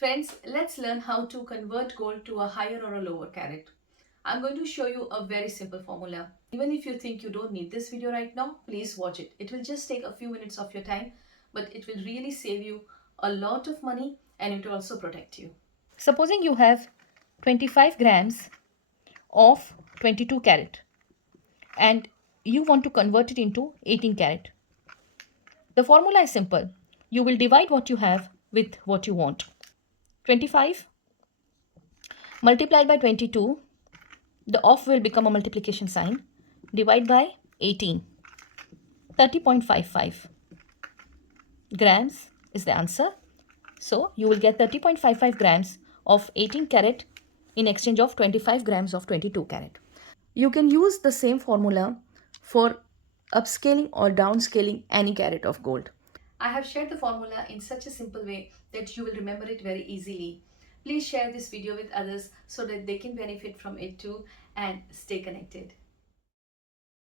Friends, let's learn how to convert gold to a higher or a lower carat. I'm going to show you a very simple formula. Even if you think you don't need this video right now, please watch it. It will just take a few minutes of your time, but it will really save you a lot of money and it will also protect you. Supposing you have 25 grams of 22 carat and you want to convert it into 18 carat. The formula is simple. You will divide what you have with what you want. 25 multiplied by 22, the off will become a multiplication sign. Divide by 18. 30.55 grams is the answer. So you will get 30.55 grams of 18 carat in exchange of 25 grams of 22 carat. You can use the same formula for upscaling or downscaling any carat of gold. I have shared the formula in such a simple way that you will remember it very easily. Please share this video with others so that they can benefit from it too and stay connected.